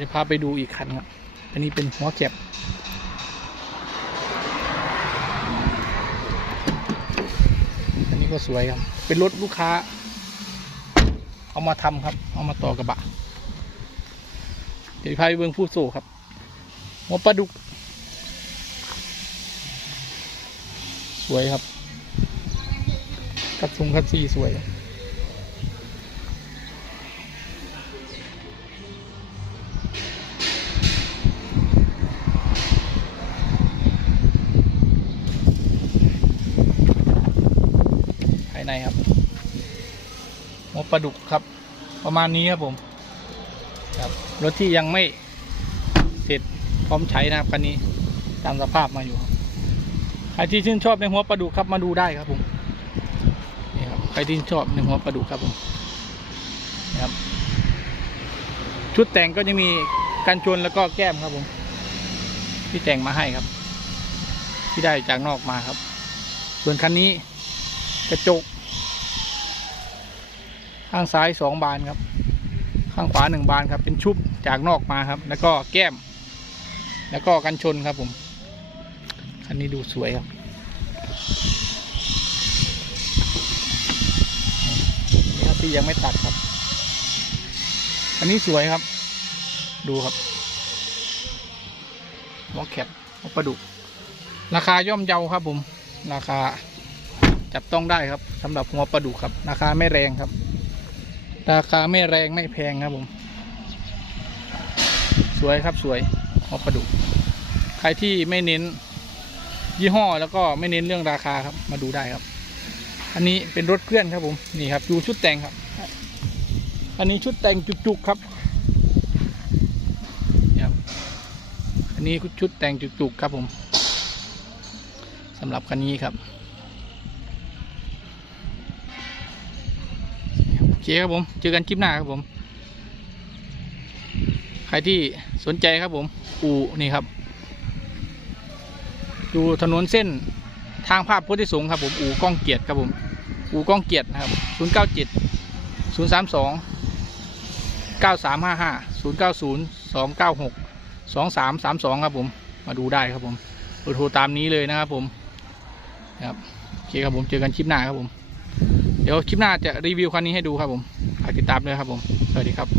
จะพาไปดูอีกคันครับ อันนี้เป็นหัวแก็บอันนี้ก็สวยครับ เป็นรถลูกค้า เอามาทำครับ เอามาต่อกระบะ เดี๋ยวพาไปเบิ่งผู้โซ่ครับ หัวปลาดุก สวยครับ คัดซุงคัดซีสวย ในครับหัวปลาดุกครับ ประมาณนี้ครับผม ครับรถที่ยังไม่เสร็จพร้อมใช้นะครับคันนี้ตามสภาพมาอยู่ใครที่ชื่นชอบในหัวปลาดุกครับมาดูได้ครับผมนี่ครับใครที่ชื่นชอบในหัวปลาดุกครับผมนี่ครับชุดแต่งก็จะมีกันชนแล้วก็แก้มครับผม ที่แต่งมาให้ครับ ที่ได้จากนอกมาครับ ส่วนคันนี้กระจก ข้างซ้ายสองบานครับ ข้างขวาหนึ่งบานครับ เป็นชุบจากนอกมาครับ แล้วก็แก้ม แล้วก็กันชนครับผมคันนี้ดูสวยครับนี่ครับที่ยังไม่ตัดครับ อันนี้สวยครับ ดูครับหัวแคบหัวปลาดุกราคาย่อมเยาครับผม ราคาจับต้องได้ครับสำหรับหัวปลาดุกครับ ราคาไม่แรงครับ ราคาไม่แรงไม่แพงครับผม สวยครับสวยหัวปลาดุใครที่ไม่เน้น ยี่ห้อแล้วก็ไม่เน้นเรื่องราคาครับ มาดูได้ครับ อันนี้เป็นรถเคลื่อนครับผมนี่ครับดูชุดแต่งครับ อันนี้ชุดแต่งจุกๆครับนี่ครับอันนี้ชุดแต่งจุกๆครับผมสำหรับคันนี้ครับ เคครับผม เจอกันคลิปหน้าครับผม ใครที่สนใจครับผม อู่นี่ครับ อยู่ถนนเส้นทางภาพพุทธิสงฆ์ครับผม อู่ก้องเกียรติครับผม อู่ก้องเกียรตินะครับ 0 9 7 0 3 2 9 3 5 5 0 9 0 2 9 6 2 3 3 2 ครับผม มาดูได้ครับผมโทรตามนี้เลยนะครับผม ครับ โอเคครับผม เจอกันคลิปหน้าครับผม เดี๋ยวคลิปหน้าจะรีวิวคันนี้ให้ดูครับผมฝากติดตามด้วยครับผม สวัสดีครับ